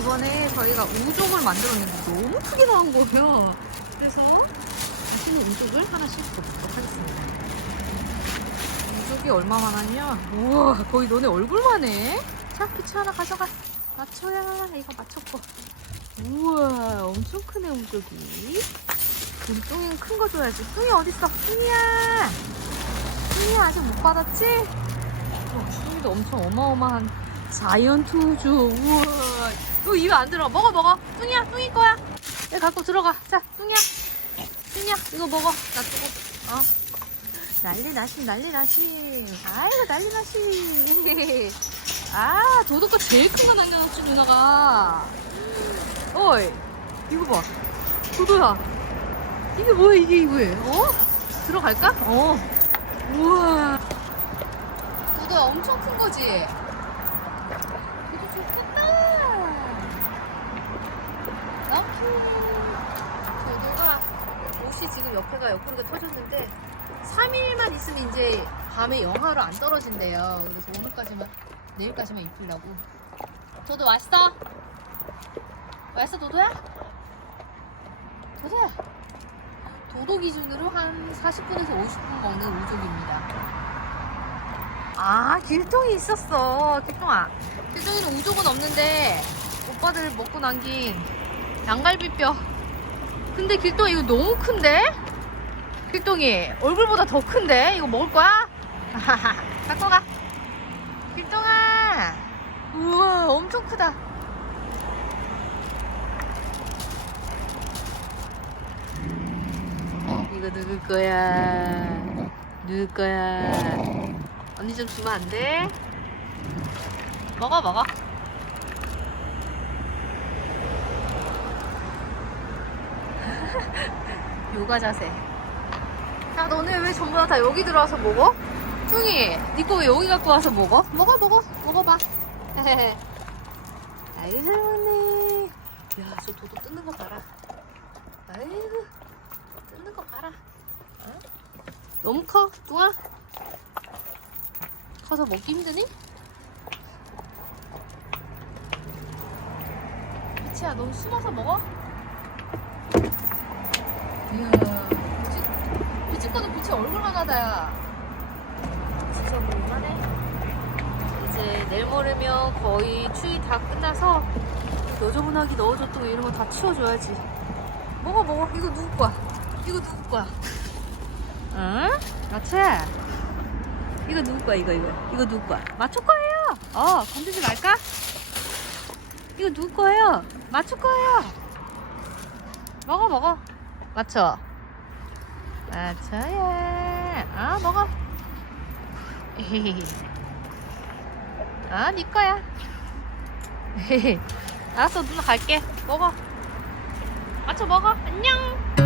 이번에 저희가 우족을 만들었는데 너무 크게 나온 거예요. 그래서 맛있는 우족을 하나씩 먹도록 하겠습니다. 우족이 얼마만하냐? 우와, 거의 너네 얼굴만 해. 자, 피치 하나 가져가. 맞춰야. 이거 맞췄고. 우와, 엄청 크네, 우족이. 우리 뚱이는 큰 거 줘야지. 뚱이 어딨어? 뚱이야! 뚱이 아직 못 받았지? 어, 뚱이도 엄청 어마어마한 자이언트 우주. 우와. 이거 입에 안 들어. 먹어, 먹어. 뚱이야, 뚱이 거야. 얘 갖고 들어가. 자, 뚱이야. 뚱이야, 이거 먹어. 놔두고. 어. 난리 나심, 난리 나심. 아이고, 난리 나심. 아, 거 제일 큰 거 남겨놨지, 누나가. 어이, 이거 봐. 도도야. 이게 뭐야, 이게, 이게. 어? 들어갈까? 어. 우와. 도도야, 엄청 큰 거지? 럭키. 도도가 옷이 지금 옆에가 옆구리가 터졌는데 3일만 있으면 이제 밤에 영하로 안 떨어진대요. 그래서 오늘까지만 내일까지만 입히려고. 도도 왔어? 왔어 도도야? 도도야. 도도 기준으로 한 40분에서 50분 먹는 우족입니다. 아 길동이 있었어 길동아. 길동이는 우족은 없는데 오빠들 먹고 남긴 양갈비뼈. 근데 길동이 이거 너무 큰데? 길동이 얼굴보다 더 큰데? 이거 먹을 거야? 갖고 가. 길동아. 우와 엄청 크다. 이거 누굴 거야? 누굴 거야? 언니 좀 주면 안 돼? 먹어 먹어. 요가 자세. 야, 너네 왜 전부 다, 다 여기 들어와서 먹어? 뚱이, 니거 왜 여기 갖고 와서 먹어? 먹어, 먹어, 먹어봐. 아이고, 잘 먹네. 야, 저 도도 뜯는 거 봐라. 아이고, 뜯는 거 봐라. 어? 너무 커, 뚱아? 커서 먹기 힘드니? 미치야, 너 숨어서 먹어? 이야? 피치 거는 빛이 얼굴만 하다야. 진짜 먹을만해. 이제 내일 모레면 거의 추위 다 끝나서 여저분하기 넣어줬던 거 이런 거 다 치워줘야지. 먹어 먹어. 이거 누구 거야? 이거 누구 거야? 응? 마초야. 이거 누구 거야 이거 이거. 이거 누구 거야? 마초 거예요. 어 건들지 말까? 이거 누구 거예요? 마초 거예요. 먹어 먹어. 맞춰. 맞춰야. 아, 먹어. 아, 네 거야. 알았어, 누나 갈게. 먹어. 맞춰 먹어. 안녕.